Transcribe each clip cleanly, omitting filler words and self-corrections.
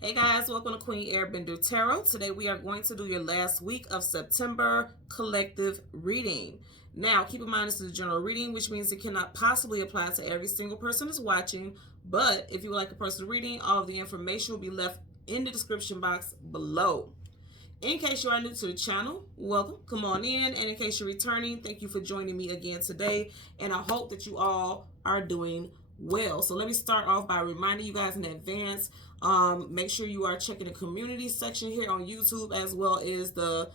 Hey guys, welcome to Queen Airbender Tarot. Today we are going to do your last week of September collective reading. Now, keep in mind this is a general reading, which means it cannot possibly apply to every single person that's watching. But if you would like a personal reading, all of the information will be left in the description box below. In case you are new to the channel, welcome, come on in. And in case you're returning, thank you for joining me again today. And I hope that you all are doing well. So let me start off by reminding you guys in advance, make sure you are checking the community section here on YouTube, as well as the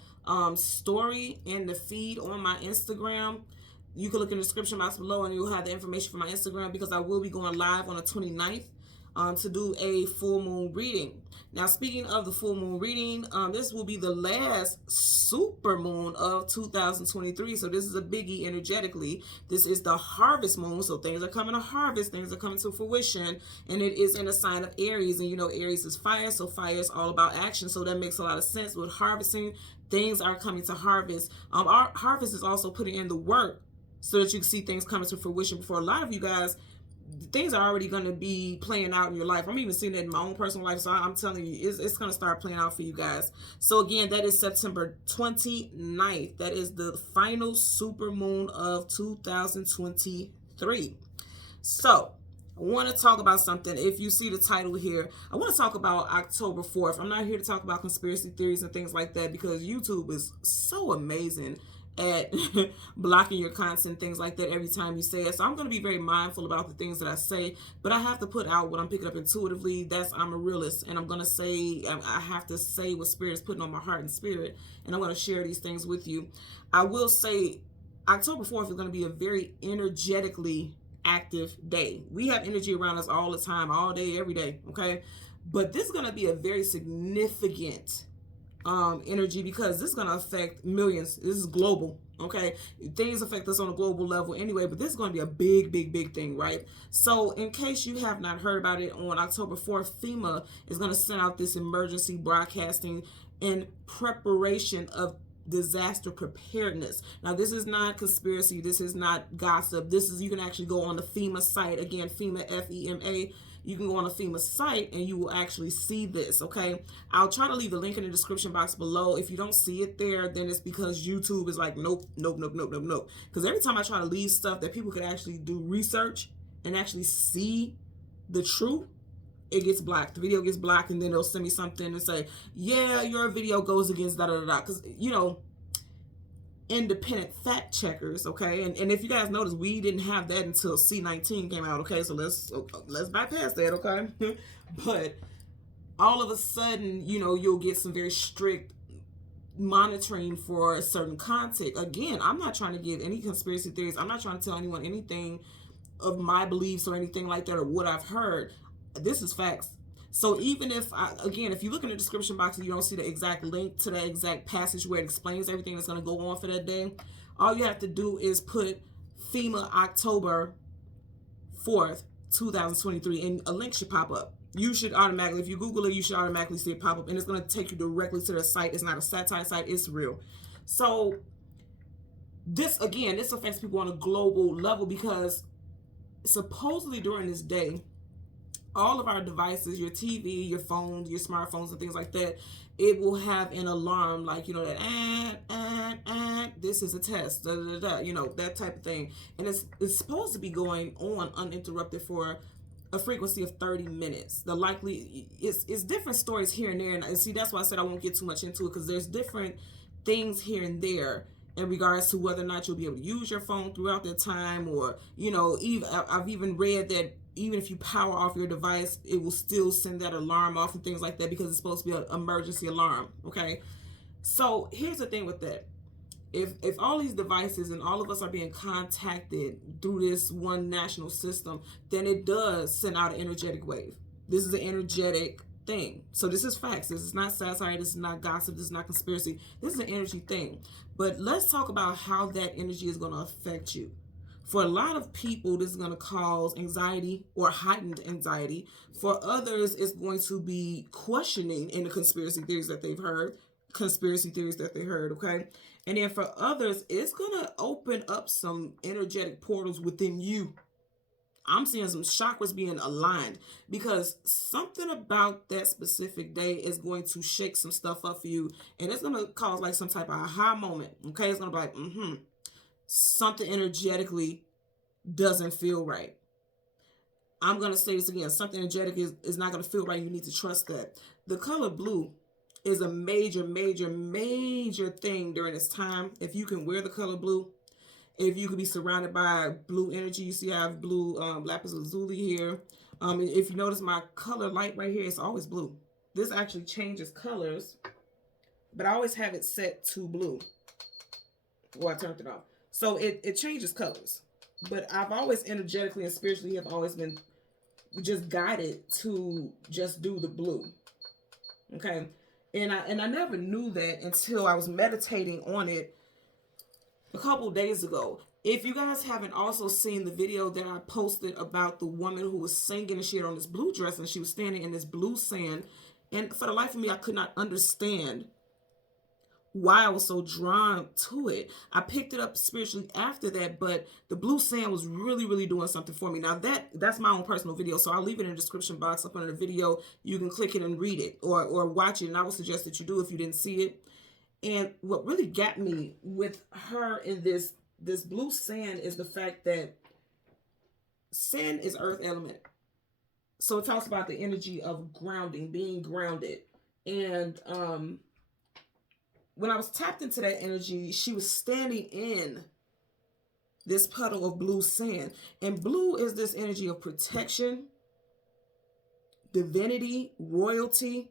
story and the feed on my Instagram. You can look in the description box below and you'll have the information for my Instagram, because I will be going live on the 29th to do a full moon reading. Now, speaking of the full moon reading, this will be the last super moon of 2023. So this is a biggie energetically. This is the harvest moon. So things are coming to harvest, things are coming to fruition, and it is in a sign of Aries. And you know, Aries is fire, so fire is all about action. So that makes a lot of sense with harvesting. Things are coming to harvest. Our harvest is also putting in the work so that you can see things coming to fruition. Before a lot of you guys, things are already going to be playing out in your life. I'm even seeing that in my own personal life. So I'm telling you, it's going to start playing out for you guys. So again, that is September 29th. That is the final super moon of 2023. So I want to talk about something. If you see the title here, I want to talk about October 4th. I'm not here to talk about conspiracy theories and things like that, because YouTube is so amazing at blocking your content, things like that, every time you say it. So I'm going to be very mindful about the things that I say, but I have to put out what I'm picking up intuitively. I'm a realist, and I'm going to say, I have to say what Spirit is putting on my heart and spirit, and I'm going to share these things with you. I will say October 4th is going to be a very energetically active day. We have energy around us all the time, all day, every day, okay? But this is going to be a very significant energy, because this is going to affect millions. This is global, okay? Things affect us on a global level anyway, but this is going to be a big thing, right? So in case you have not heard about it, on October 4th, FEMA is going to send out this emergency broadcasting in preparation of disaster preparedness. Now, this is not conspiracy, this is not gossip. This is, you can actually go on the FEMA site. Again, FEMA, FEMA. You can go on the FEMA site and you will actually see this, okay? I'll try to leave the link in the description box below. If you don't see it there, then it's because YouTube is like, nope. Because every time I try to leave stuff that people could actually do research and actually see the truth, it gets blocked. The video gets blocked, and then they'll send me something and say, yeah, your video goes against da-da-da-da. Because, you know, independent fact checkers, okay? And if you guys notice, we didn't have that until C19 came out, okay? So let's bypass that, okay? But all of a sudden, you know, you'll get some very strict monitoring for certain content. Again, I'm not trying to give any conspiracy theories. I'm not trying to tell anyone anything of my beliefs or anything like that, or what I've heard. This is facts. So even if, if you look in the description box and you don't see the exact link to that exact passage where it explains everything that's going to go on for that day, all you have to do is put FEMA October 4th, 2023, and a link should pop up. You should automatically, if you Google it, you should automatically see it pop up, and it's going to take you directly to the site. It's not a satire site, it's real. So this affects people on a global level, because supposedly during this day, all of our devices, your TV, your phones, your smartphones, and things like that, it will have an alarm, like, you know, that this is a test, you know, that type of thing. And it's supposed to be going on uninterrupted for a frequency of 30 minutes. The likely, it's different stories here and there. And see, that's why I said I won't get too much into it, because there's different things here and there in regards to whether or not you'll be able to use your phone throughout that time, or, you know, I've even read that even if you power off your device, it will still send that alarm off and things like that, because it's supposed to be an emergency alarm, okay? So here's the thing with that. If all these devices and all of us are being contacted through this one national system, then it does send out an energetic wave. This is an energetic thing. So this is facts. This is not satire. This is not gossip. This is not conspiracy. This is an energy thing. But let's talk about how that energy is going to affect you. For a lot of people, this is going to cause anxiety or heightened anxiety. For others, it's going to be questioning in the conspiracy theories that they've heard, okay? And then for others, it's going to open up some energetic portals within you. I'm seeing some chakras being aligned because something about that specific day is going to shake some stuff up for you, and it's going to cause like some type of aha moment. Okay, it's going to be like, something energetically doesn't feel right. I'm going to say this again. Something energetic is not going to feel right. You need to trust that. The color blue is a major, major, major thing during this time. If you can wear the color blue, if you could be surrounded by blue energy, you see I have blue lapis lazuli here. If you notice my color light right here, it's always blue. This actually changes colors, but I always have it set to blue. Well, I turned it off. So it changes colors. But I've always energetically and spiritually have always been just guided to just do the blue. Okay. And I never knew that until I was meditating on it a couple days ago. If you guys haven't also seen the video that I posted about the woman who was singing and she had on this blue dress and she was standing in this blue sand, and for the life of me, I could not understand why I was so drawn to it. I picked it up spiritually after that, but the blue sand was really, really doing something for me. Now that's my own personal video, so I'll leave it in the description box up under the video. You can click it and read it or watch it, and I would suggest that you do if you didn't see it. And what really got me with her in this blue sand is the fact that sand is earth element. So it talks about the energy of grounding, being grounded. And when I was tapped into that energy, she was standing in this puddle of blue sand. And blue is this energy of protection, divinity, royalty.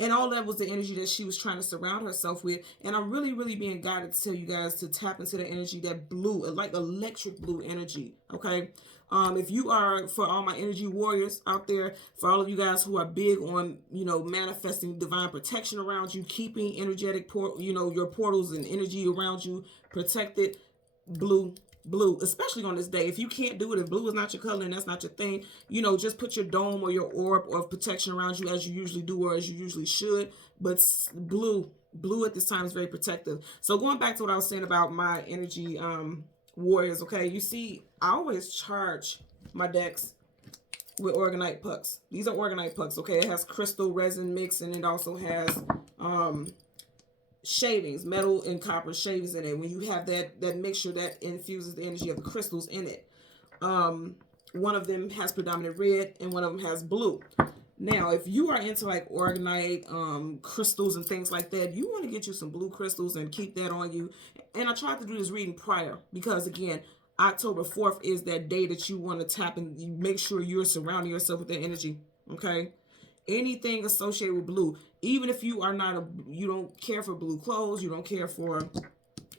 And all that was the energy that she was trying to surround herself with. And I'm really, really being guided to tell you guys to tap into the energy, that blue, like electric blue energy. Okay. If you are, for all my energy warriors out there, for all of you guys who are big on, manifesting divine protection around you, keeping energetic, your portals and energy around you protected, blue, especially on this day. If you can't do it, if blue is not your color and that's not your thing, just put your dome or your orb of protection around you as you usually do or as you usually should. But blue at this time is very protective. So going back to what I was saying about my energy warriors, okay, you see I always charge my decks with organite pucks. These are organite pucks, okay? It has crystal resin mix, and it also has shavings, metal and copper shavings in it. When you have that mixture, that infuses the energy of the crystals in it. One of them has predominant red and one of them has blue. Now, if you are into like organite, crystals and things like that, you want to get you some blue crystals and keep that on you. And I tried to do this reading prior because, again, October 4th is that day that you want to tap and you make sure you're surrounding yourself with that energy, okay? Anything associated with blue, even if you are not you don't care for blue clothes, you don't care for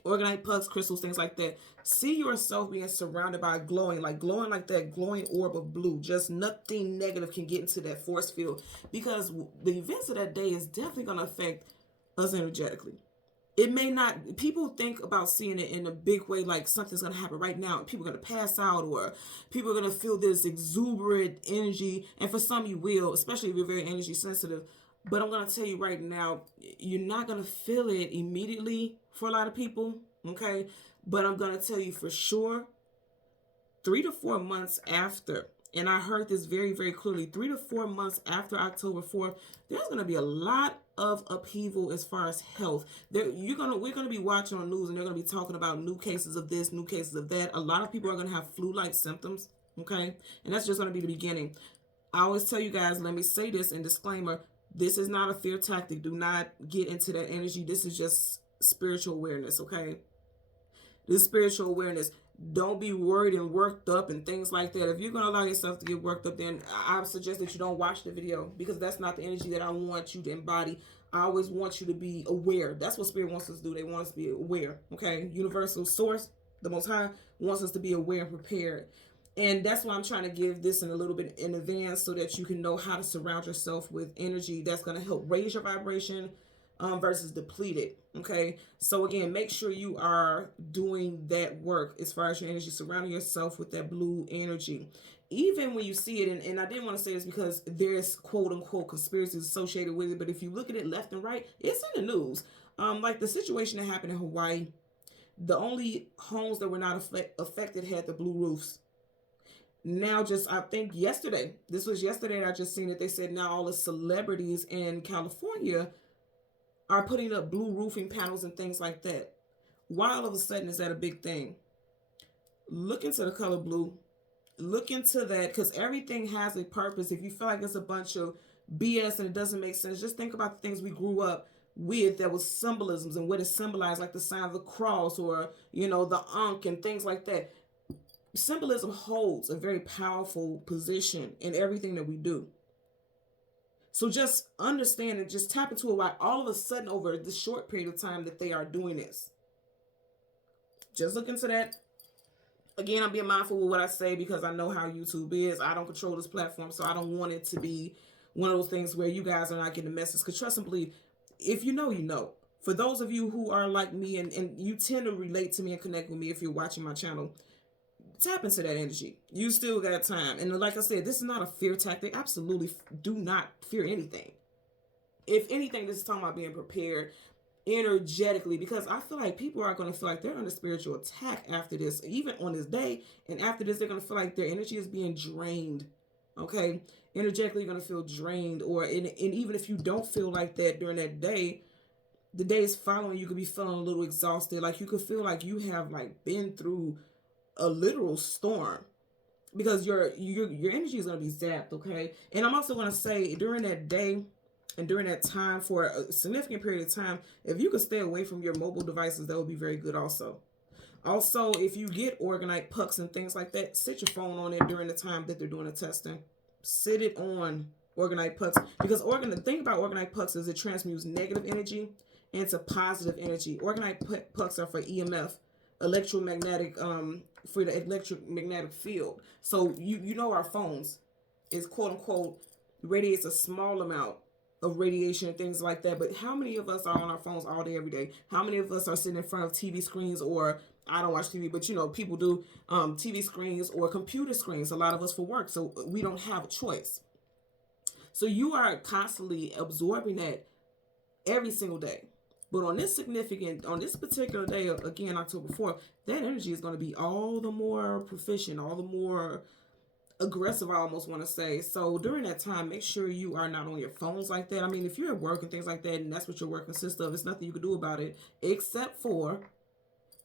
organite pucks, crystals, things like that, see yourself being surrounded by glowing like that glowing orb of blue. Just nothing negative can get into that force field, because the events of that day is definitely going to affect us energetically. It may not, people think about seeing it in a big way, like something's going to happen right now and people are going to pass out, or people are going to feel this exuberant energy. And for some you will, especially if you're very energy sensitive. But I'm going to tell you right now, you're not going to feel it immediately for a lot of people, okay? But I'm going to tell you for sure, 3 to 4 months after, and I heard this very, very clearly, 3 to 4 months after October 4th, there's going to be a lot of upheaval as far as health. We're going to be watching on news, and they're going to be talking about new cases of this, new cases of that. A lot of people are going to have flu-like symptoms, okay? And that's just going to be the beginning. I always tell you guys, let me say this in disclaimer, this is not a fear tactic. Do not get into that energy. This is just spiritual awareness, okay? This is spiritual awareness. Don't be worried and worked up and things like that. If you're going to allow yourself to get worked up, then I suggest that you don't watch the video, because that's not the energy that I want you to embody. I always want you to be aware. That's what Spirit wants us to do. They want us to be aware, okay? Universal Source, the Most High, wants us to be aware and prepared. And that's why I'm trying to give this in a little bit in advance, so that you can know how to surround yourself with energy that's going to help raise your vibration versus deplete it. Okay. So again, make sure you are doing that work as far as your energy, surrounding yourself with that blue energy. Even when you see it, and I didn't want to say this because there's quote unquote conspiracies associated with it, but if you look at it left and right, it's in the news. Like the situation that happened in Hawaii, the only homes that were not affected had the blue roofs. Now, just I think yesterday, this was yesterday that I just seen it. They said now all the celebrities in California are putting up blue roofing panels and things like that. Why all of a sudden is that a big thing? Look into the color blue. Look into that, because everything has a purpose. If you feel like it's a bunch of BS and it doesn't make sense, just think about the things we grew up with that was symbolisms and what it symbolized, like the sign of the cross, or the ankh and things like that. Symbolism holds a very powerful position in everything that we do. So just understand and just tap into it, why all of a sudden over this short period of time that they are doing this. Just look into that. Again, I'm being mindful with what I say because I know how YouTube is. I don't control this platform, so I don't want it to be one of those things where you guys are not getting the message. Because trust and believe, if you know, you know. For those of you who are like me and you tend to relate to me and connect with me if you're watching my channel, tap into that energy. You still got time. And like I said, this is not a fear tactic. Absolutely do not fear anything. If anything, this is talking about being prepared energetically, because I feel like people are going to feel like they're under spiritual attack after this, even on this day. And after this, they're going to feel like their energy is being drained. Okay, energetically, you're going to feel drained, and even if you don't feel like that during that day, the days following, you could be feeling a little exhausted. Like you could feel like you have been through a literal storm, because your energy is going to be zapped. Okay, and I'm also going to say during that day and during that time, for a significant period of time, if you could stay away from your mobile devices, that would be very good also. Also, if you get organite pucks and things like that, sit your phone on it during the time that they're doing the testing. Sit it on organite pucks, because the thing about organite pucks is it transmutes negative energy into positive energy. Organite pucks are for EMF, electromagnetic, for the electromagnetic field. So you know our phones is quote unquote radiates a small amount of radiation and things like that. But how many of us are on our phones all day, every day? How many of us are sitting in front of TV screens, or I don't watch TV, but people do, TV screens or computer screens, a lot of us for work. So we don't have a choice. So you are constantly absorbing that every single day. But on this particular day, again, October 4th, that energy is going to be all the more proficient, all the more aggressive, I almost want to say. So during that time, make sure you are not on your phones like that. I mean, if you're at work and things like that, and that's what your work consists of, there's nothing you can do about it, except for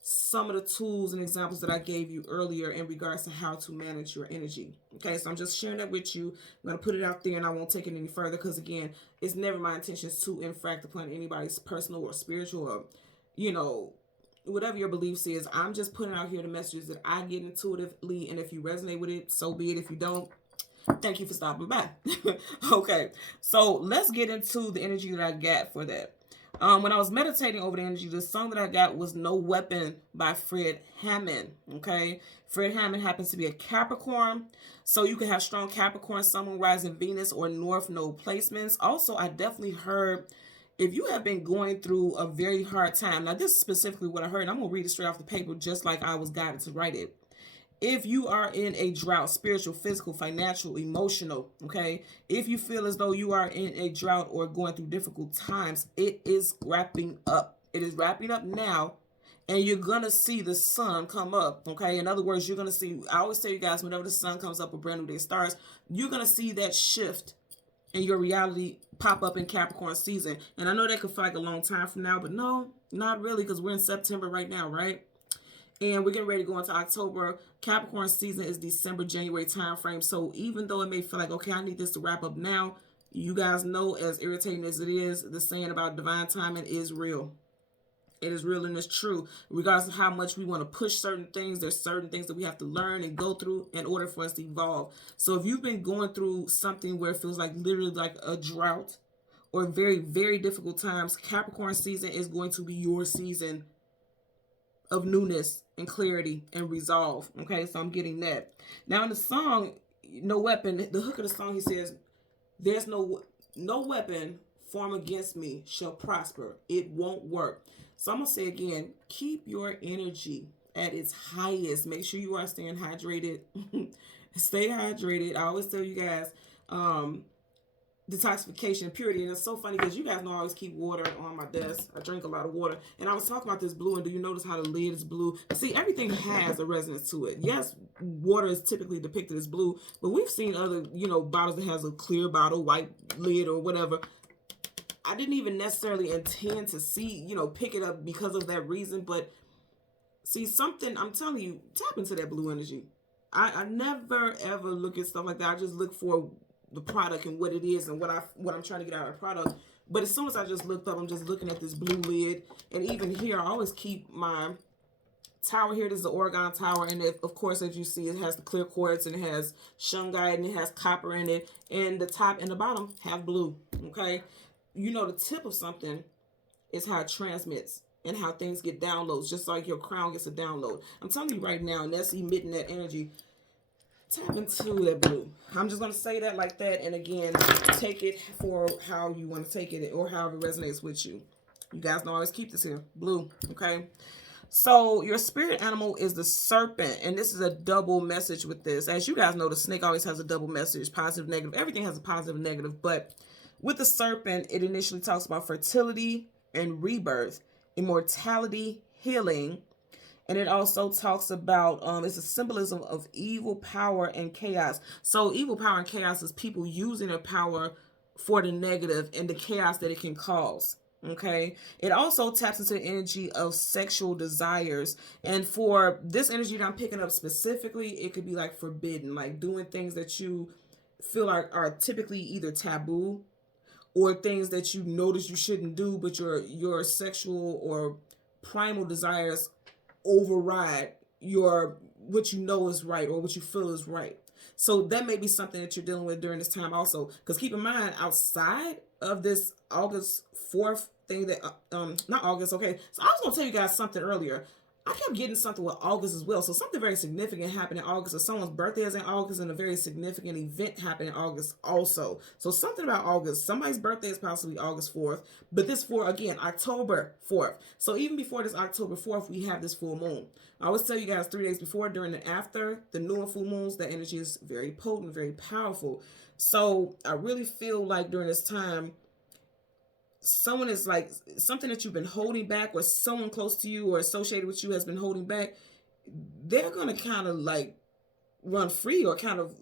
some of the tools and examples that I gave you earlier in regards to how to manage your energy. Okay, so I'm just sharing that with you. I'm going to put it out there, and I won't take it any further, because again, it's never my intentions to infract upon anybody's personal or spiritual, or whatever your beliefs is. I'm just putting out here the messages that I get intuitively, and if you resonate with it, so be it. If you don't, thank you for stopping by. Okay, so let's get into the energy that I got for that. When I was meditating over the energy, the song that I got was No Weapon by Fred Hammond. Okay, Fred Hammond happens to be a Capricorn, so you can have strong Capricorn, Sun, Moon, Rising, Venus, or North Node placements. Also, I definitely heard, if you have been going through a very hard time, now this is specifically what I heard, and I'm going to read it straight off the paper just like I was guided to write it. If you are in a drought, spiritual, physical, financial, emotional, okay, if you feel as though you are in a drought or going through difficult times, it is wrapping up. It is wrapping up now, and you're going to see the sun come up, okay? In other words, you're going to see, I always tell you guys, whenever the sun comes up, a brand new day starts, you're going to see that shift in your reality pop up in Capricorn season. And I know that could feel like a long time from now, but no, not really, because we're in September right now, right? And we're getting ready to go into October. Capricorn season is December, January time frame. So even though it may feel like, okay, I need this to wrap up now, you guys know, as irritating as it is, the saying about divine timing is real. It is real and it's true. Regardless of how much we want to push certain things, there's certain things that we have to learn and go through in order for us to evolve. So if you've been going through something where it feels like literally like a drought or very, very difficult times, Capricorn season is going to be your season of newness and clarity and resolve. Okay, so I'm getting that. Now in the song, No Weapon, the hook of the song, he says, there's no weapon formed against me shall prosper. It won't work. So I'm going to say again, keep your energy at its highest. Make sure you are staying hydrated. Stay hydrated. I always tell you guys, detoxification and purity. And it's so funny because you guys know I always keep water on my desk. I drink a lot of water. And I was talking about this blue, and do you notice how the lid is blue? See, everything has a resonance to it. Yes, water is typically depicted as blue, but we've seen other, bottles that has a clear bottle, white lid or whatever. I didn't even necessarily intend to see, pick it up because of that reason. But see, something, I'm telling you, tap into that blue energy. I never ever look at stuff like that. I just look for the product and what it is and what I'm trying to get out of the product. But as soon as I just looked up, I'm just looking at this blue lid. And even here, I always keep my tower here. This is the Oregon tower. And of course, as you see, it has the clear quartz and it has shungite and it has copper in it. And the top and the bottom have blue. Okay. The tip of something is how it transmits and how things get downloads, just like your crown gets a download. I'm telling you right now, and that's emitting that energy. Tap into that blue. I'm just going to say that like that. And again, take it for how you want to take it or however it resonates with you. You guys know I always keep this here. Blue. Okay. So your spirit animal is the serpent. And this is a double message with this. As you guys know, the snake always has a double message. Positive, negative. Everything has a positive and negative. But with the serpent, it initially talks about fertility and rebirth, immortality, healing. And it also talks about, it's a symbolism of evil power and chaos. So evil power and chaos is people using their power for the negative and the chaos that it can cause. Okay. It also taps into the energy of sexual desires. And for this energy that I'm picking up specifically, it could be like forbidden, like doing things that you feel like are typically either taboo or things that you notice you shouldn't do, but your sexual or primal desires override what you know is right or what you feel is right. So that may be something that you're dealing with during this time also. Because keep in mind, outside of this August 4th thing that, not August, okay. So I was going to tell you guys something earlier. I kept getting something with August as well. So something very significant happened in August, or someone's birthday is in August, and a very significant event happened in August also. So something about August. Somebody's birthday is possibly August 4th, but this again, October 4th. So even before this October 4th, we have this full moon. I always tell you guys 3 days before, during and after the new and full moons, that energy is very potent, very powerful. So I really feel like during this time, someone is like something that you've been holding back, or someone close to you or associated with you has been holding back. They're going to kind of like run free, or kind of,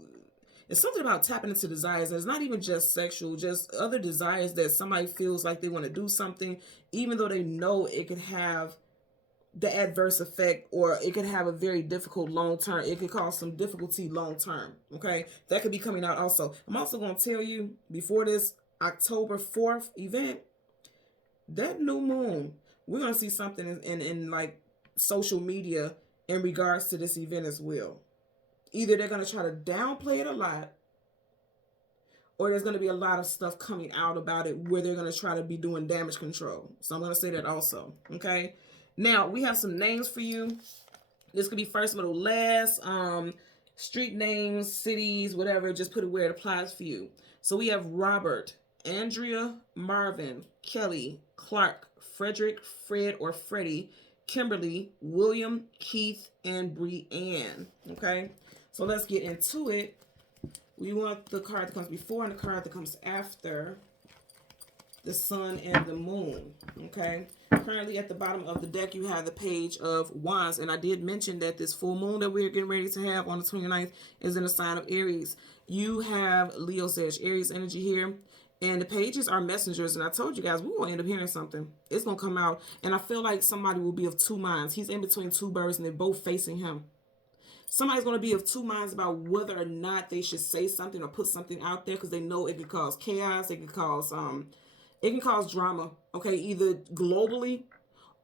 it's something about tapping into desires. And it's not even just sexual, just other desires that somebody feels like they want to do something, even though they know it could have the adverse effect, or it could have a very difficult long term. It could cause some difficulty long term. Okay. That could be coming out also. I'm also going to tell you, before this October 4th event, that new moon, we're going to see something in like social media in regards to this event as well. Either they're going to try to downplay it a lot, or there's going to be a lot of stuff coming out about it where they're going to try to be doing damage control. So I'm going to say that also. Okay. Now we have some names for you. This could be first, middle, last, street names, cities, whatever. Just put it where it applies for you. So we have Robert, Andrea, Marvin, Kelly, Clark, Frederick, Fred or Freddie, Kimberly, William, Keith, and Brianne. Okay, so let's get into it. We want the card that comes before and the card that comes after the sun and the moon. Okay, currently at the bottom of the deck, you have the Page of Wands. And I did mention that this full moon that we're getting ready to have on the 29th is in the sign of Aries. You have Leo, Sag, Aries energy here. And the pages are messengers. And I told you guys, we're going to end up hearing something. It's going to come out. And I feel like somebody will be of two minds. He's in between two birds and they're both facing him. Somebody's going to be of two minds about whether or not they should say something or put something out there, because they know it could cause chaos. It can cause drama. Okay, either globally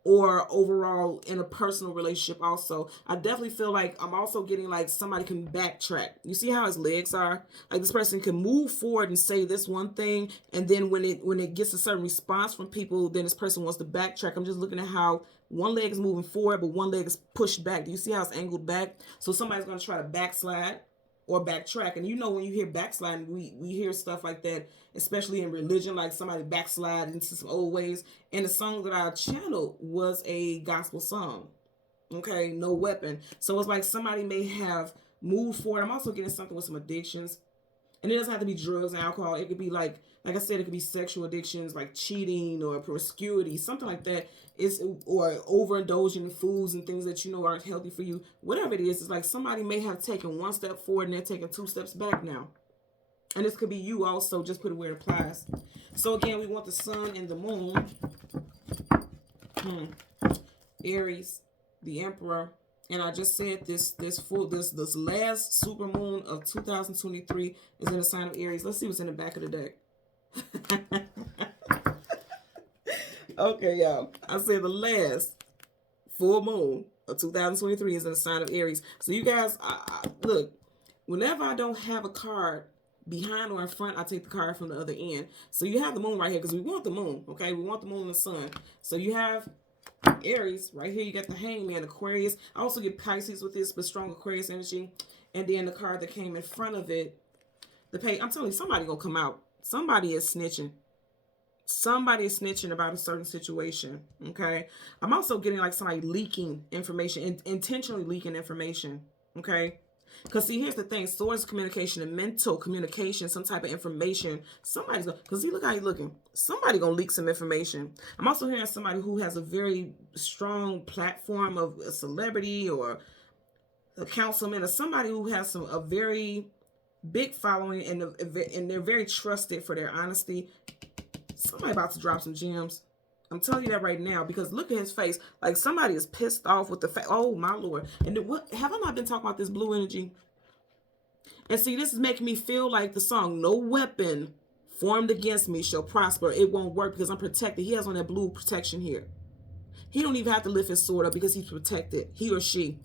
or overall in a personal relationship also. I definitely feel like I'm also getting like somebody can backtrack. You see how his legs are? Like this person can move forward and say this one thing, and then when it gets a certain response from people, then this person wants to backtrack. I'm just looking at how one leg is moving forward, but one leg is pushed back. Do you see how it's angled back? So somebody's going to try to backslide or backtrack. And you know, when you hear backsliding, we hear stuff like that, especially in religion, like somebody backslide into some old ways. And the song that I channeled was a gospel song. Okay, No Weapon. So it's like somebody may have moved forward. I'm also getting something with some addictions. And it doesn't have to be drugs and alcohol. It could be like I said, it could be sexual addictions like cheating or promiscuity, something like that. Or overindulging in foods and things that you know aren't healthy for you. Whatever it is, it's like somebody may have taken one step forward and they're taking 2 steps back now. And this could be you also, just put it where it applies. So again, we want the sun and the moon. Aries, the Emperor. And I just said this last super moon of 2023 is in the sign of Aries. Let's see what's in the back of the deck. Okay, y'all. I said the last full moon of 2023 is in the sign of Aries. So you guys, look, whenever I don't have a card behind or in front, I take the card from the other end. So you have the moon right here because we want the moon, okay? We want the moon and the sun. So you have Aries right here. You got the Hangman, Aquarius. I also get Pisces with this, but strong Aquarius energy. And then the card that came in front of it, the Page. I'm telling you, somebody gonna come out. Somebody is snitching. Somebody is snitching about a certain situation, okay? I'm also getting like somebody leaking information, intentionally leaking information, okay? Because see, here's the thing, swords communication and mental communication, some type of information, somebody's going to, because see, look how he's looking. Somebody going to leak some information. I'm also hearing somebody who has a very strong platform of a celebrity or a councilman or somebody who has a very big following and they're very trusted for their honesty. Somebody about to drop some gems. I'm telling you that right now because look at his face. Like somebody is pissed off with the fact. Oh my Lord! And what have I not been talking about this blue energy? And see, this is making me feel like the song "No weapon formed against me shall prosper." It won't work because I'm protected. He has on that blue protection here. He don't even have to lift his sword up because he's protected. He or she.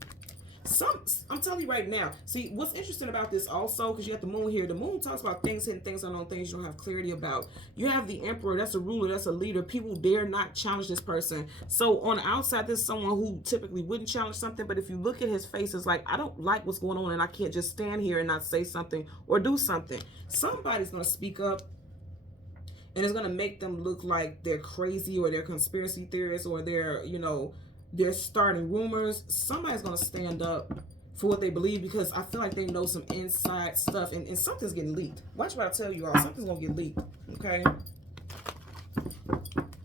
I'm telling you right now. See, what's interesting about this also, because you have the moon here. The moon talks about things, hidden things, unknown things you don't have clarity about. You have the Emperor. That's a ruler. That's a leader. People dare not challenge this person. So on the outside, there's someone who typically wouldn't challenge something. But if you look at his face, it's like, I don't like what's going on. And I can't just stand here and not say something or do something. Somebody's going to speak up. And it's going to make them look like they're crazy or they're conspiracy theorists or they're, you know, they're starting rumors. Somebody's going to stand up for what they believe because I feel like they know some inside stuff and something's getting leaked. Watch what I tell you all. Something's going to get leaked. Okay?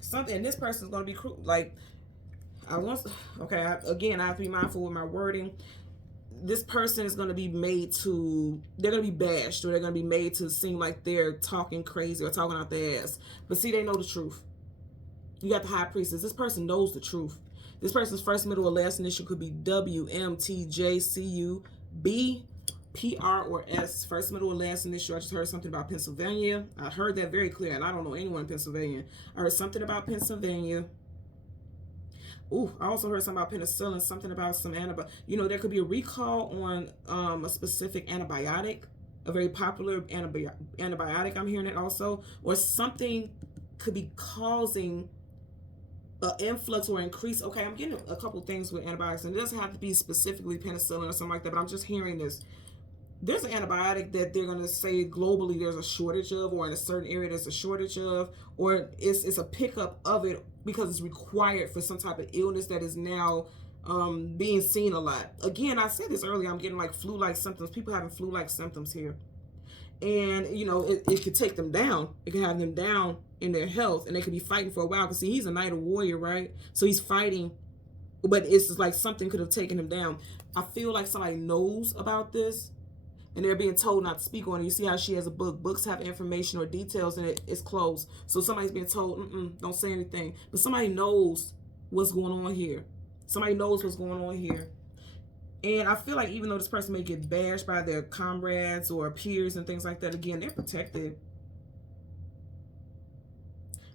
Something, and this person's going to be like, again, I have to be mindful with my wording. This person is going to be made to, they're going to be bashed or they're going to be made to seem like they're talking crazy or talking out their ass. But see, they know the truth. You got the high priestess. This person knows the truth. This person's first, middle, or last initial could be W, M, T, J, C, U, B, P, R, or S. First, middle, or last initial. I just heard something about Pennsylvania. I heard that very clear, and I don't know anyone in Pennsylvania. I heard something about Pennsylvania. Ooh, I also heard something about penicillin, something about some antibiotic. You know, there could be a recall on a specific antibiotic, a very popular antibiotic. I'm hearing it also. Or something could be causing influx or increase. Okay, I'm getting a couple things with antibiotics, and it doesn't have to be specifically penicillin or something like that, but I'm just hearing this. There's an antibiotic that they're going to say globally there's a shortage of, or in a certain area there's a shortage of, or it's a pickup of it because it's required for some type of illness that is now being seen a lot. Again, I said this earlier, I'm getting like flu-like symptoms. People having flu-like symptoms here. And, you know, it could take them down. It could have them down in their health, and they could be fighting for a while. Because, see, he's a knight of warrior, right? So he's fighting, but it's just like something could have taken him down. I feel like somebody knows about this, and they're being told not to speak on it. You see how she has a book. Books have information or details, and it's closed. So somebody's being told, don't say anything. But somebody knows what's going on here. Somebody knows what's going on here. And I feel like even though this person may get bashed by their comrades or peers and things like that, again, they're protected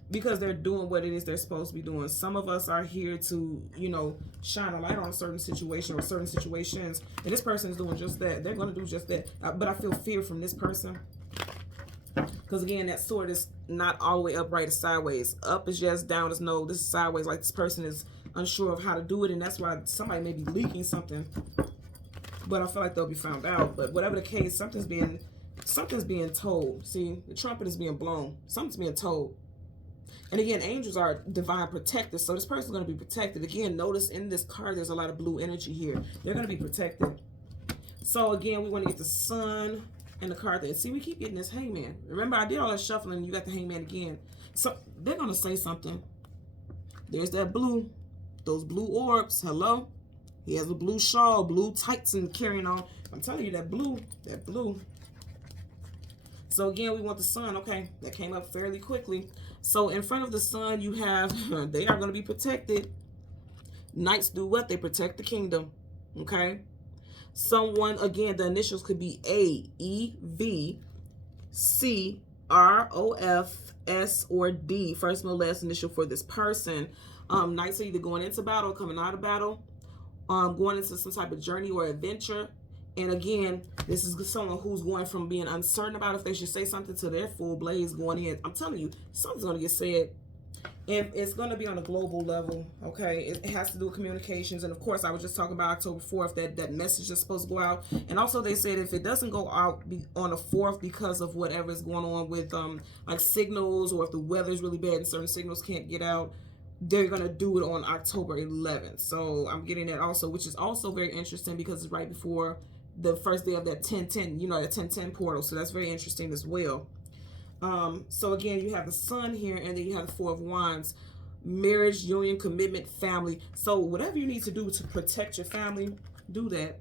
because they're doing what it is they're supposed to be doing. Some of us are here to, you know, shine a light on a certain situation or certain situations. And this person is doing just that. They're going to do just that. But I feel fear from this person. Because, again, that sword is not all the way upright, it's sideways. Up is just down is no. This is sideways. Like this person is unsure of how to do it, and that's why somebody may be leaking something, but I feel like they'll be found out. But whatever the case, something's being told. See, the trumpet is being blown. Something's being told. And again, angels are divine protectors, so this person's going to be protected. Again, notice in this card there's a lot of blue energy here. They're going to be protected. So again, we want to get the sun, And the card that, see, we keep getting this Hangman. Remember, I did all that shuffling, you got the Hangman again. So they're going to say something. There's that blue, those blue orbs. Hello? He has a blue shawl, blue tights and carrying on. I'm telling you, that blue, that blue. So again, we want the sun. Okay, that came up fairly quickly. So in front of the sun, you have, they are going to be protected. Knights do what? They protect the kingdom. Okay? Someone, again, the initials could be A, E, V, C, R, O, F, S, or D. First, middle, last initial for this person. Knights are either going into battle, coming out of battle, going into some type of journey or adventure. And again, this is someone who's going from being uncertain about if they should say something to their full blaze going in. I'm telling you, something's going to get said. And it's going to be on a global level, okay? It has to do with communications. And, of course, I was just talking about October 4th, that message is supposed to go out. And also they said if it doesn't go out on the 4th because of whatever is going on with, like, signals, or if the weather's really bad and certain signals can't get out, they're going to do it on October 11th. So I'm getting that also, which is also very interesting because it's right before the first day of that 1010, you know, that 1010 portal. So that's very interesting as well. So again, you have the sun here, and then you have the Four of Wands, marriage, union, commitment, family. So whatever you need to do to protect your family, do that.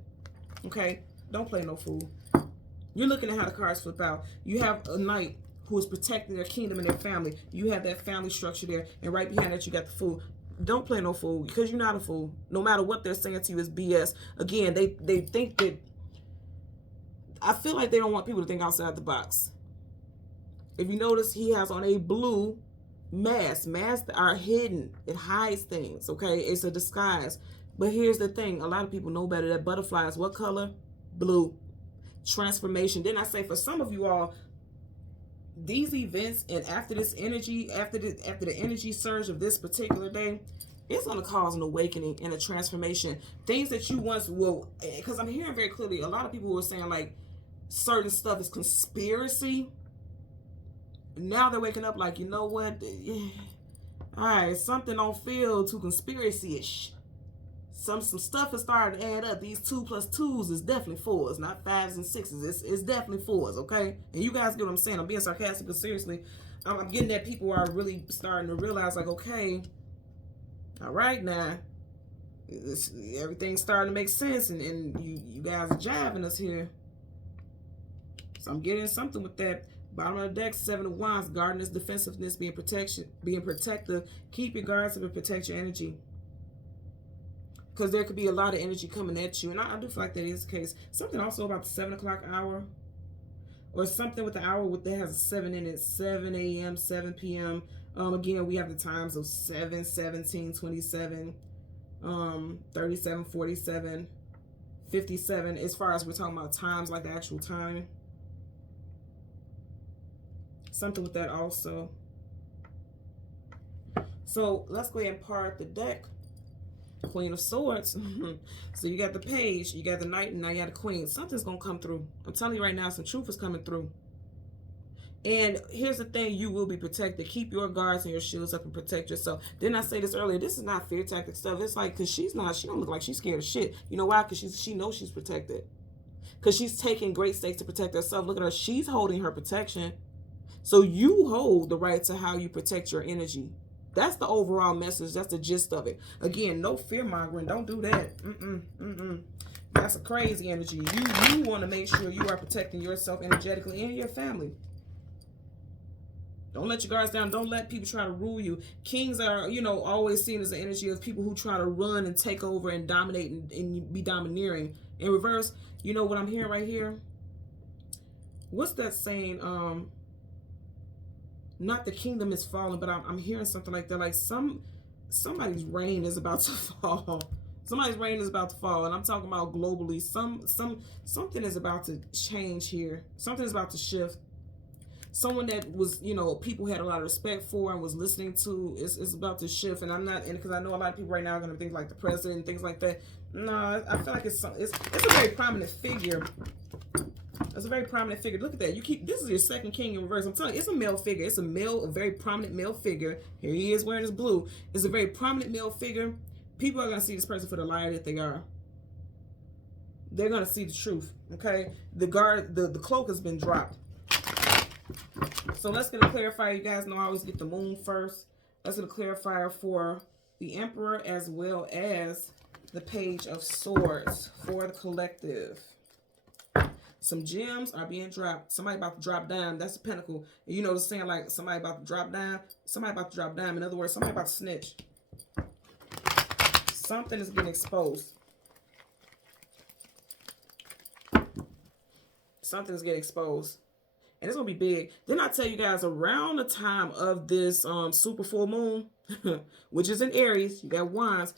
Okay? Don't play no fool. You're looking at how the cards flip out. You have a knight who is protecting their kingdom and their family. You have that family structure there, and right behind that you got the Fool. Don't play no fool, because you're not a fool. No matter what they're saying to you is BS. Again, they think that, I feel like they don't want people to think outside the box. If you notice, he has on a blue mask. Masks are hidden. It hides things, okay? It's a disguise. But here's the thing. A lot of people know better. That butterfly is what color? Blue. Transformation. Then I say for some of you all, these events and after this energy, after the energy surge of this particular day, it's going to cause an awakening and a transformation. Things that you once will, because I'm hearing very clearly, a lot of people were saying like certain stuff is conspiracy. Now they're waking up like, you know what? All right, something don't feel too conspiracy-ish. Some stuff is starting to add up. These 2 + 2s is definitely 4s, not 5s and 6s. It's definitely 4s, okay? And you guys get what I'm saying. I'm being sarcastic, but seriously, I'm getting that people are really starting to realize, like, okay, all right now, everything's starting to make sense, and you guys are jiving us here. So I'm getting something with that. Bottom of the deck, 7 of Wands, guarding defensiveness, being protective. Keep your guards up and protect your energy. Because there could be a lot of energy coming at you. And I do feel like that is the case. Something also about the 7 o'clock hour. Or something with the hour that has a 7 in it. 7 a.m., 7 p.m. Again, we have the times of 7, 17, 27, 37, 47, 57. As far as we're talking about times, like the actual time. Something with that also. So let's go ahead and part the deck. Queen of Swords. So you got the Page, you got the Knight, and now you got the Queen. Something's going to come through. I'm telling you right now, some truth is coming through. And here's the thing, you will be protected. Keep your guards and your shields up and protect yourself. Didn't I say this earlier? This is not fear tactic stuff. It's like, because she don't look like she's scared of shit. You know why? Because she knows she's protected. Because she's taking great stakes to protect herself. Look at her. She's holding her protection. So you hold the right to how you protect your energy. That's the overall message. That's the gist of it. Again, no fear mongering. Don't do that. That's a crazy energy. You want to make sure you are protecting yourself energetically and your family. Don't let your guards down. Don't let people try to rule you. Kings are, always seen as the energy of people who try to run and take over and dominate and be domineering. In reverse, you know what I'm hearing right here? What's that saying? Not the kingdom is falling, but I'm hearing something like that. Like somebody's reign is about to fall. Somebody's reign is about to fall, and I'm talking about globally. Something is about to change here. Something is about to shift. Someone that was, people had a lot of respect for and was listening to is about to shift. And I'm not, and because I know a lot of people right now are going to think like the president and things like that. No, I feel like it's a very prominent figure. It's a very prominent figure. Look at that. This is your second king in reverse. I'm telling you, it's a male figure. It's a very prominent male figure. Here he is wearing his blue. It's a very prominent male figure. People are going to see this person for the liar that they are. They're going to see the truth. Okay. The cloak has been dropped. So let's get a clarifier. You guys know I always get the moon first. Let's get a clarifier for the Emperor as well as the Page of Swords for the collective. Some gems are being dropped. Somebody about to drop down. That's a pentacle. And you know the saying, like, somebody about to drop down. Somebody about to drop down. In other words, somebody about to snitch. Something is getting exposed. Something is getting exposed. And it's going to be big. Then I tell you guys, around the time of this super full moon, which is in Aries, you got wands,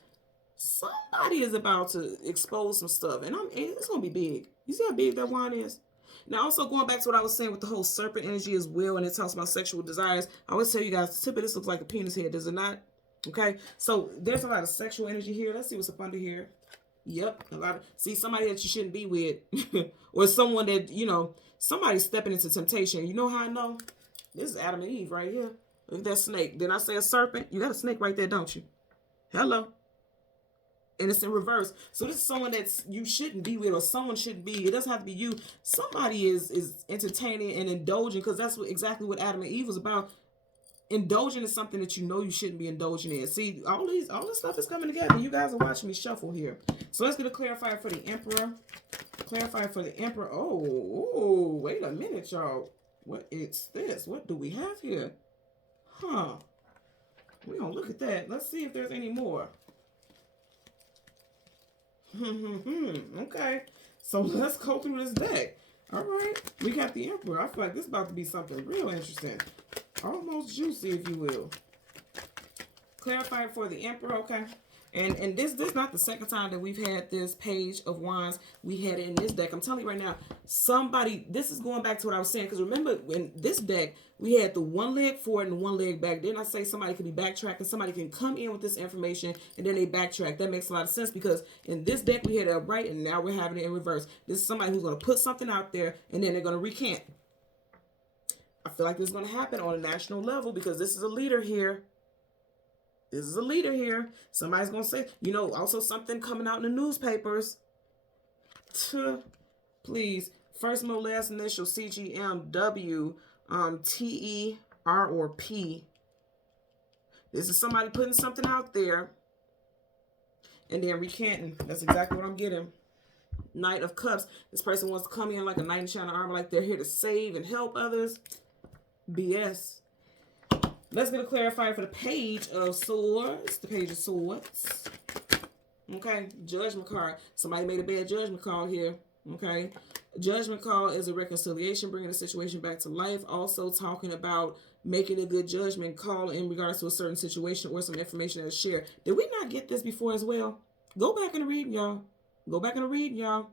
somebody is about to expose some stuff. And it's going to be big. You see how big that wand is? Now, also going back to what I was saying with the whole serpent energy as well, and it talks about sexual desires. I always tell you guys, the tip of this looks like a penis head, does it not? Okay, so there's a lot of sexual energy here. Let's see what's up under here. Yep, a lot of, see, somebody that you shouldn't be with, or someone that, you know, somebody's stepping into temptation. You know how I know? This is Adam and Eve right here. Look at that snake. Didn't I say a serpent? You got a snake right there, don't you? Hello. And it's in reverse. So this is someone that you shouldn't be with, or someone shouldn't be. It doesn't have to be you. Somebody is entertaining and indulging, because that's exactly what Adam and Eve was about. Indulging is something that you know you shouldn't be indulging in. See, all this stuff is coming together. You guys are watching me shuffle here. So let's get a clarifier for the Emperor. Clarifier for the Emperor. Oh, wait a minute, y'all. What is this? What do we have here? Huh. We're going to look at that. Let's see if there's any more. Okay. So let's go through this deck. All right. We got the Emperor. I feel like this is about to be something real interesting. Almost juicy, if you will. Clarify for the Emperor, okay? And this not the second time that we've had this Page of Wands. We had it in this deck. I'm telling you right now, this is going back to what I was saying. Because remember, in this deck, we had the one leg forward and the one leg back. Didn't I say somebody could be backtracking? Somebody can come in with this information and then they backtrack. That makes a lot of sense, because in this deck, we had it upright and now we're having it in reverse. This is somebody who's going to put something out there and then they're going to recant. I feel like this is going to happen on a national level, because this is a leader here. This is a leader here. Somebody's going to say, you know, also something coming out in the newspapers. Please. First, middle, last initial, CGM, TER, or P. This is somebody putting something out there and then recanting. That's exactly what I'm getting. Knight of Cups. This person wants to come in like a knight in shining armor, like they're here to save and help others. BS. Let's get a clarifier for the Page of Swords. The Page of Swords. Okay. Judgment card. Somebody made a bad judgment call here. Okay. Judgment call is a reconciliation, bringing the situation back to life. Also talking about making a good judgment call in regards to a certain situation or some information that is shared. Did we not get this before as well? Go back and read, y'all. Go back and read, y'all.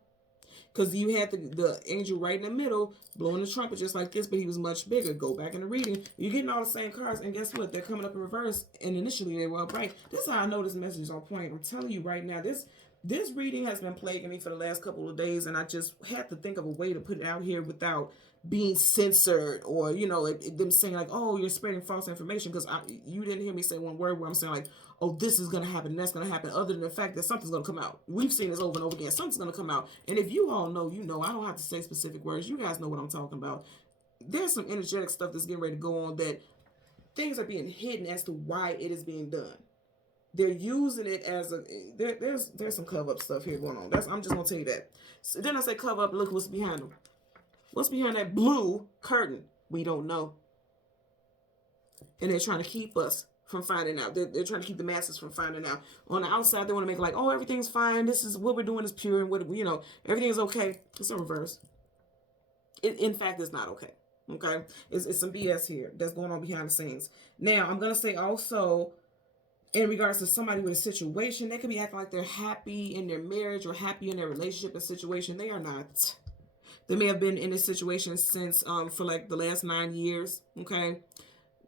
Because you had the angel right in the middle blowing the trumpet just like this, but he was much bigger. Go back in the reading. You're getting all the same cards, and guess what? They're coming up in reverse, and initially they were upright. This is how I know this message is on point. I'm telling you right now, this reading has been plaguing me for the last couple of days, and I just had to think of a way to put it out here without being censored, or, you know, them saying like, oh, you're spreading false information, because you didn't hear me say one word where I'm saying like, oh, this is going to happen, and that's going to happen, other than the fact that something's going to come out. We've seen this over and over again. Something's going to come out. And if you all know, you know. I don't have to say specific words. You guys know what I'm talking about. There's some energetic stuff that's getting ready to go on, that things are being hidden as to why it is being done. They're using it as a, there's some cover-up stuff here going on. I'm just going to tell you that. So then I say cover up, look what's behind them. What's behind that blue curtain? We don't know. And they're trying to keep us from finding out. They're trying to keep the masses from finding out. On the outside, they want to make like, oh, everything's fine. This is what we're doing is pure, and what, you know, everything is okay. It's in reverse. In fact, it's not okay. Okay, it's some BS here that's going on behind the scenes. Now, I'm gonna say also, in regards to somebody with a situation, they could be acting like they're happy in their marriage or happy in their relationship and situation. They are not. They may have been in this situation since for like the last 9 years. Okay.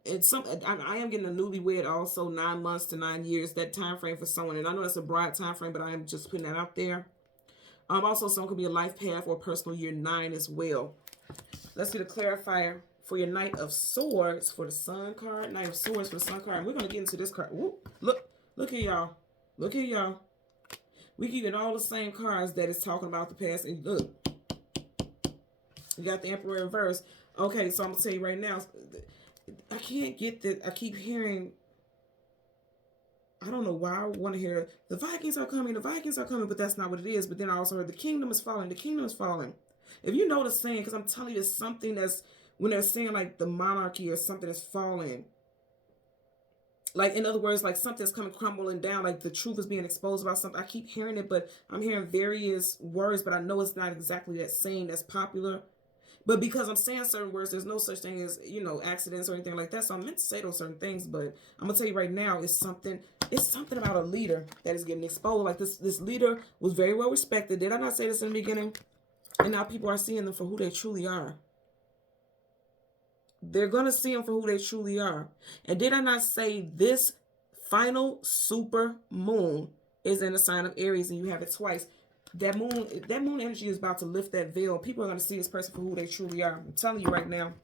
I am getting a newlywed also, 9 months to 9 years, that time frame for someone. And I know that's a broad time frame, but I am just putting that out there. Also, someone could be a life path or personal year 9 as well. Let's get a clarifier for your Knight of Swords for the Sun card. Knight of Swords for the Sun card. And we're going to get into this card. Whoop, look here, y'all. Look here, y'all. We keep getting all the same cards that is talking about the past. And look, you got the Emperor in reverse. Okay, so I'm gonna tell you right now, I can't get that. I keep hearing, I don't know why I want to hear the Vikings are coming, but that's not what it is. But then I also heard the kingdom is falling, the kingdom is falling. If you know the saying, because I'm telling you, it's something that's, when they're saying like the monarchy or something is falling, like in other words, like something's coming crumbling down, like the truth is being exposed about something. I keep hearing it, but I'm hearing various words, but I know it's not exactly that saying that's popular. But because I'm saying certain words, there's no such thing as, you know, accidents or anything like that. So I'm meant to say those certain things, but I'm gonna tell you right now, it's something about a leader that is getting exposed. Like this leader was very well respected. Did I not say this in the beginning? And now people are seeing them for who they truly are. They're gonna see them for who they truly are. And did I not say this final super moon is in the sign of Aries, and you have it twice? That moon energy is about to lift that veil. People are going to see this person for who they truly are. I'm telling you right now.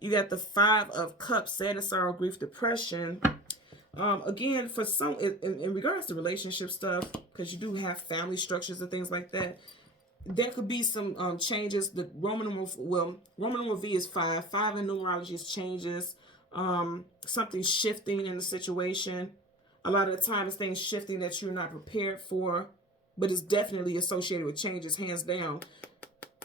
You got the 5 of Cups, sadness, sorrow, grief, depression. Again, for some, in regards to relationship stuff, because you do have family structures and things like that, there could be some changes. The Roman numeral V is 5. 5 in numerology is changes. Something shifting in the situation. A lot of the time, it's things shifting that you're not prepared for. But it's definitely associated with changes, hands down.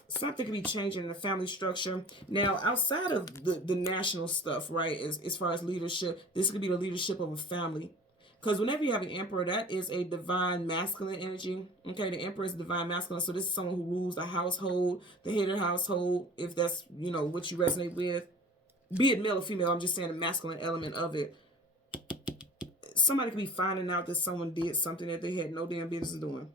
Something could be changing in the family structure. Now, outside of the national stuff, right, as far as leadership, this could be the leadership of a family. Because whenever you have an emperor, that is a divine masculine energy. Okay, the emperor is divine masculine. So this is someone who rules the household, the head of the household, if that's, you know, what you resonate with. Be it male or female, I'm just saying the masculine element of it. Somebody could be finding out that someone did something that they had no damn business doing.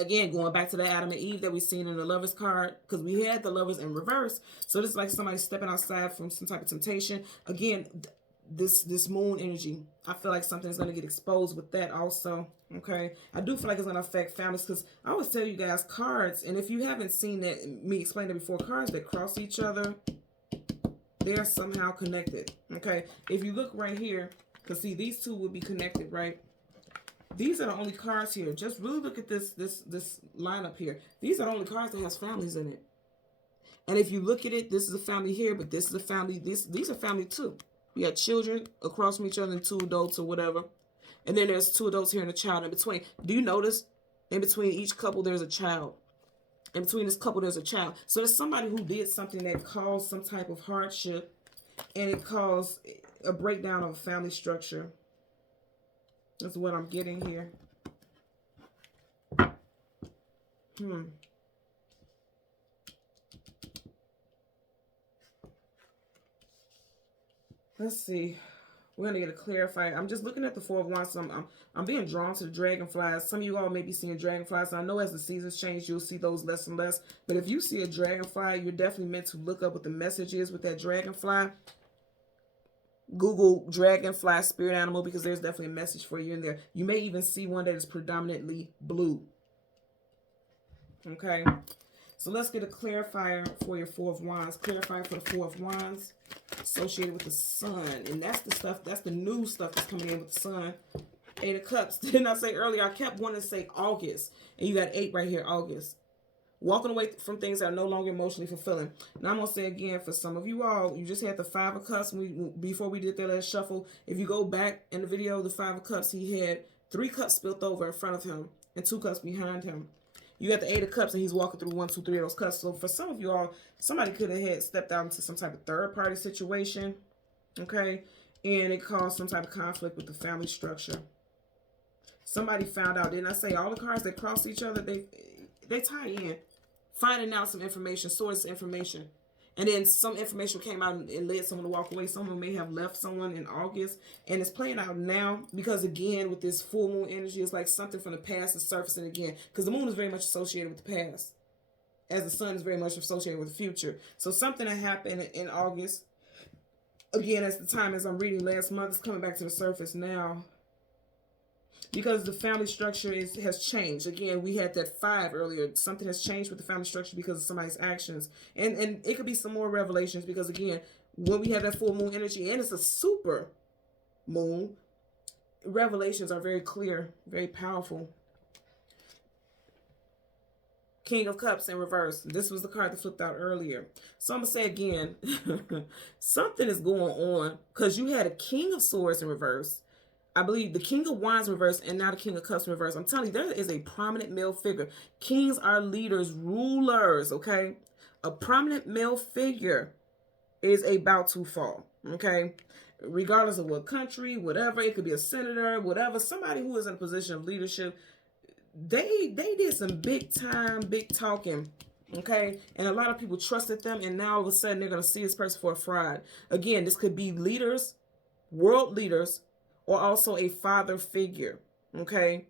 Again, going back to the Adam and Eve that we seen in the Lovers card, because we had the Lovers in reverse. So this is like somebody stepping outside from some type of temptation. Again, this moon energy, I feel like something's going to get exposed with that also. Okay, I do feel like it's going to affect families, because I always tell you guys, cards, and if you haven't seen that, me explain that before, cards that cross each other, they are somehow connected. Okay, if you look right here, because see, these two will be connected, right? These are the only cards here. Just really look at this lineup here. These are the only cards that has families in it. And if you look at it, this is a family here, but this is a family. These are family too. You got children across from each other and 2 adults or whatever. And then there's 2 adults here and a child in between. Do you notice in between each couple there's a child? In between this couple there's a child. So there's somebody who did something that caused some type of hardship, and it caused a breakdown of a family structure. That's what I'm getting here. Let's see. We're going to get a clarifier. I'm just looking at the 4 of Wands. So I'm being drawn to the dragonflies. Some of you all may be seeing dragonflies. I know as the seasons change, you'll see those less and less. But if you see a dragonfly, you're definitely meant to look up what the message is with that dragonfly. Google dragonfly spirit animal, because there's definitely a message for you in there. You may even see one that is predominantly blue. Okay, so let's get a clarifier for your 4 of Wands. Clarifier for the 4 of Wands associated with the sun. And that's the stuff, that's the new stuff that's coming in with the sun. 8 of Cups. Didn't I say earlier, I kept wanting to say August. And you got 8 right here, August. Walking away from things that are no longer emotionally fulfilling. Now I'm going to say again, for some of you all, you just had the 5 of Cups before we did that last shuffle. If you go back in the video, the 5 of Cups, he had 3 cups spilled over in front of him and 2 cups behind him. You got the 8 of Cups, and he's walking through 1, 2, 3 of those cups. So for some of you all, somebody could have had stepped out into some type of third-party situation, okay? And it caused some type of conflict with the family structure. Somebody found out, didn't I say all the cards that cross each other, they tie in. Finding out some information, source information. And then some information came out and led someone to walk away. Someone may have left someone in August. And it's playing out now because, again, with this full moon energy, it's like something from the past is surfacing again. Because the moon is very much associated with the past, as the sun is very much associated with the future. So something that happened in August, again, as the time as I'm reading last month, is coming back to the surface now. Because the family structure has changed. Again, we had that 5 earlier. Something has changed with the family structure because of somebody's actions. And it could be some more revelations, because, again, when we have that full moon energy, and it's a super moon, revelations are very clear, very powerful. King of Cups in reverse. This was the card that flipped out earlier. So I'm going to say again, something is going on because you had a King of Swords in reverse. I believe the King of Wands in reverse and now the King of Cups in reverse. I'm telling you, there is a prominent male figure. Kings are leaders, rulers, okay? A prominent male figure is about to fall, okay? Regardless of what country, whatever. It could be a senator, whatever. Somebody who is in a position of leadership. They did some big time, big talking, okay? And a lot of people trusted them, and now all of a sudden they're going to see this person for a fraud. Again, this could be leaders, world leaders, or also a father figure, okay?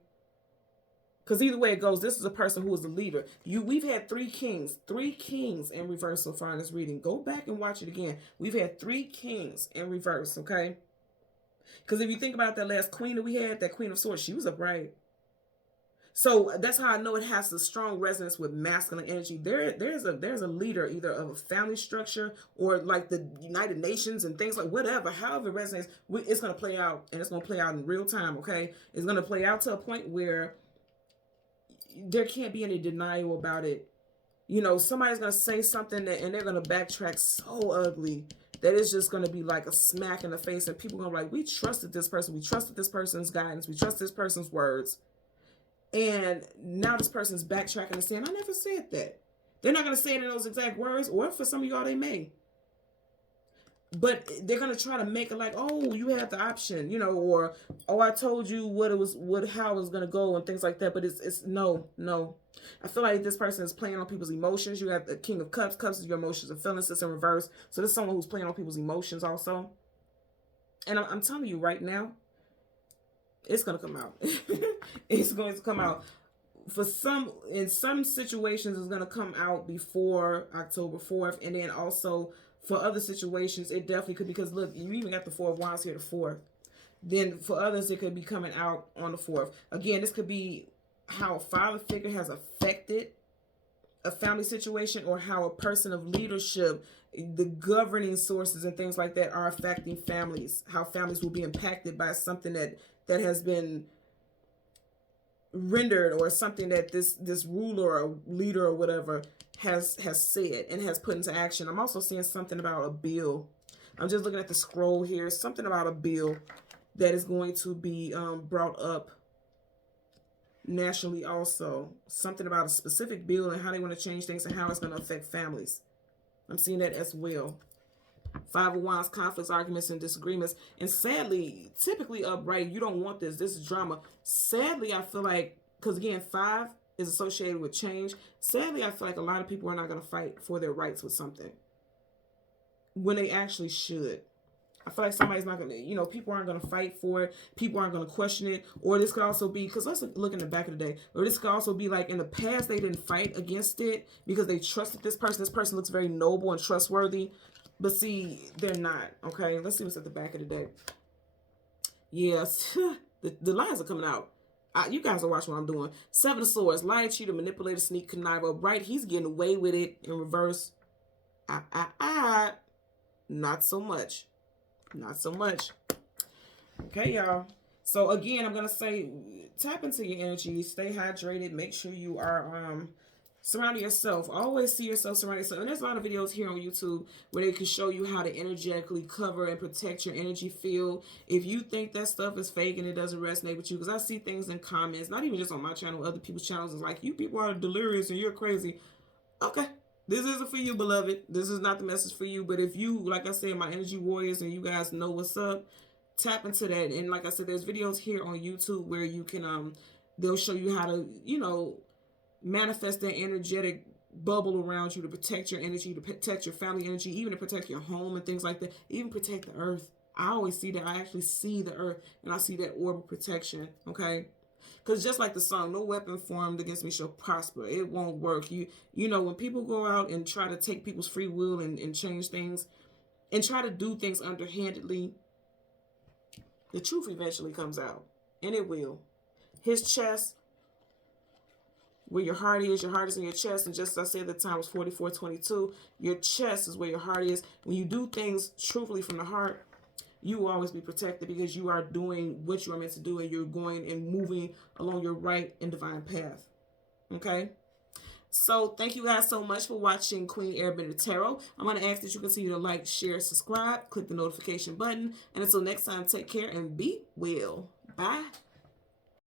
Because either way it goes, this is a person who is a leader. We've had three kings in reverse so far in this reading. Go back and watch it again. We've had 3 kings in reverse, okay? Because if you think about that last queen that we had, that Queen of Swords, she was upright. So that's how I know it has a strong resonance with masculine energy. There's a leader either of a family structure or like the United Nations and things like whatever, however it resonates, it's going to play out, and it's going to play out in real time, okay? It's going to play out to a point where there can't be any denial about it. You know, somebody's going to say something and they're going to backtrack so ugly that it's just going to be like a smack in the face, and people are going to be like, we trusted this person. We trusted this person's guidance. We trust this person's words. And now this person's backtracking and saying, I never said that. They're not going to say it in those exact words, or for some of y'all, they may. But they're going to try to make it like, oh, you had the option, you know, or, oh, I told you how it was going to go and things like that. But it's no. I feel like this person is playing on people's emotions. You have the King of Cups. Cups is your emotions and feelings. It's in reverse. So this is someone who's playing on people's emotions also. And I'm telling you right now, it's going to come out. It's going to come out. In some situations, it's going to come out before October 4th. And then also for other situations, it definitely could, because look, you even got the 4 of Wands here, the 4th. Then for others, it could be coming out on the 4th. Again, this could be how a father figure has affected a family situation, or how a person of leadership, the governing sources and things like that are affecting families, how families will be impacted by something that has been rendered, or something that this ruler or leader or whatever has said and has put into action. I'm also seeing something about a bill. I'm just looking at the scroll here. Something about a bill that is going to be brought up nationally also. Something about a specific bill and how they want to change things and how it's going to affect families. I'm seeing that as well. 5 of Wands, conflicts, arguments, and disagreements. And sadly, typically upright, you don't want this. This is drama. Sadly, I feel like, because again, 5 is associated with change. Sadly, I feel like a lot of people are not going to fight for their rights with something when they actually should. I feel like somebody's not going to, you know, people aren't going to fight for it. People aren't going to question it. Or this could also be, because let's look in the back of the day, or this could also be like in the past, they didn't fight against it because they trusted this person. This person looks very noble and trustworthy. But see, they're not, okay? Let's see what's at the back of the day. Yes, the lines are coming out. You guys are watching what I'm doing. 7 of Swords, liar, cheater, manipulator, sneak, conniver. Right, he's getting away with it in reverse. Not so much. Not so much. Okay, y'all. So again, I'm going to say, tap into your energy. Stay hydrated. Make sure you are surrounding yourself. Always see yourself surrounding yourself. And there's a lot of videos here on YouTube where they can show you how to energetically cover and protect your energy field. If you think that stuff is fake and it doesn't resonate with you, because I see things in comments, not even just on my channel, other people's channels, is like, you people are delirious and you're crazy. Okay, this isn't for you, beloved. This is not the message for you. But if you, like I said, my energy warriors, and you guys know what's up, tap into that. And like I said, there's videos here on YouTube where you can, they'll show you how to, you know, manifest that energetic bubble around you to protect your energy, to protect your family energy, even to protect your home and things like that, even protect the earth. I always see that. I actually see the earth, and I see that orb of protection, okay? Because just like the song, no weapon formed against me shall prosper. It won't work. You know, when people go out and try to take people's free will and change things and try to do things underhandedly, the truth eventually comes out, and it will. His chest, where your heart is in your chest. And just as I said, the time was 44:22. Your chest is where your heart is. When you do things truthfully from the heart, you will always be protected, because you are doing what you are meant to do, and you're going and moving along your right and divine path. Okay? So thank you guys so much for watching Queen Airbender Tarot. I'm going to ask that you continue to like, share, subscribe, click the notification button. And until next time, take care and be well. Bye.